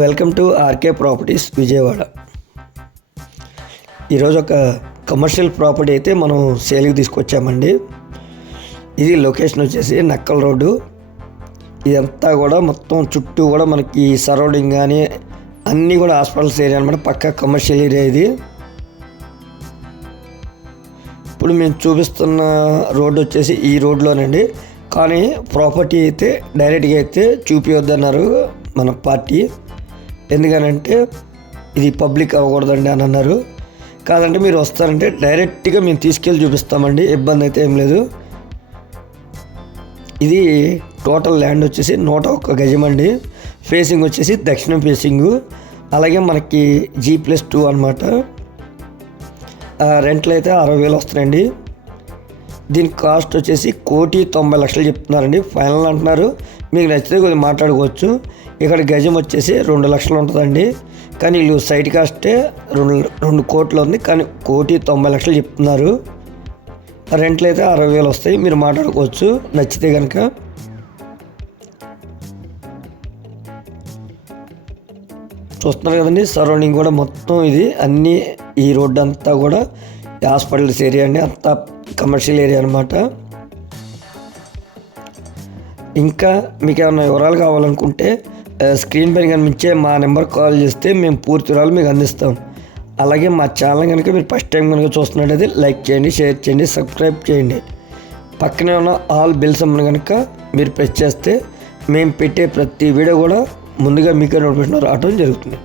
Welcome to R K properties Vijayawada. ఈరోజు ఒక commercial property అయితే మనం సేల్కి తీసుకొచ్చామండి. ఇది లొకేషన్ వచ్చేసి నక్కల్ రోడ్డు. ఇదంతా కూడా మొత్తం చుట్టూ కూడా మనకి సరౌండింగ్ కానీ అన్నీ కూడా హాస్పిటల్స్ ఏరియా అనమాట. పక్కా కమర్షియల్ ఏరియా ఇది. ఇప్పుడు మేము చూపిస్తున్న రోడ్డు వచ్చేసి ఈ రోడ్లోనండి. కానీ ప్రాపర్టీ అయితే డైరెక్ట్గా అయితే చూపించొద్దన్నారు మన పార్టీ. ఎందుకనంటే ఇది పబ్లిక్ అవ్వకూడదండి అని అన్నారు. కాదంటే మీరు వస్తారంటే డైరెక్ట్గా మేము తీసుకెళ్ళి చూపిస్తామండి, ఇబ్బంది అయితే ఏం లేదు. ఇది టోటల్ ల్యాండ్ వచ్చేసి 101 గజం అండి. ఫేసింగ్ వచ్చేసి దక్షిణం ఫేసింగు. అలాగే మనకి G+2 అనమాట. రెంట్లు అయితే 60,000 వస్తున్నాయండి. దీని కాస్ట్ వచ్చేసి 1,90,00,000 చెప్తున్నారండి. ఫైనల్ అంటున్నారు. మీకు నచ్చితే కొద్దిగా మాట్లాడుకోవచ్చు. ఇక్కడ గజం వచ్చేసి 2 లక్షలు ఉంటుందండి. కానీ వీళ్ళు సైట్ కాస్టే 2 కోట్లు ఉంది. కానీ 1,90,00,000 చెప్తున్నారు. రెంట్లు అయితే 60,000 వస్తాయి. మీరు మాట్లాడుకోవచ్చు నచ్చితే కనుక. చూస్తున్నారు కదండి, సరౌండింగ్ కూడా మొత్తం ఇది అన్నీ ఈ రోడ్డు అంతా కూడా హాస్పిటల్స్ ఏరియా అండి. అంతా కమర్షియల్ ఏరియా అనమాట. ఇంకా మీకు ఏమైనా వివరాలు కావాలనుకుంటే స్క్రీన్ పైన కనిపించే మా నెంబర్ కాల్ చేస్తే మేము పూర్తి వివరాలు మీకు అందిస్తాం. అలాగే మా ఛానల్ కనుక మీరు ఫస్ట్ టైం కనుక చూస్తున్నట్టయితే లైక్ చేయండి, షేర్ చేయండి, సబ్స్క్రైబ్ చేయండి. పక్కనే ఉన్న ఆల్ బిల్స్ అమ్మని కనుక మీరు ప్రెస్ చేస్తే మేము పెట్టే ప్రతి వీడియో కూడా ముందుగా మీకే నోటిఫికేషన్ రావడం జరుగుతుంది.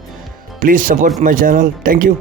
Please support my channel. Thank you.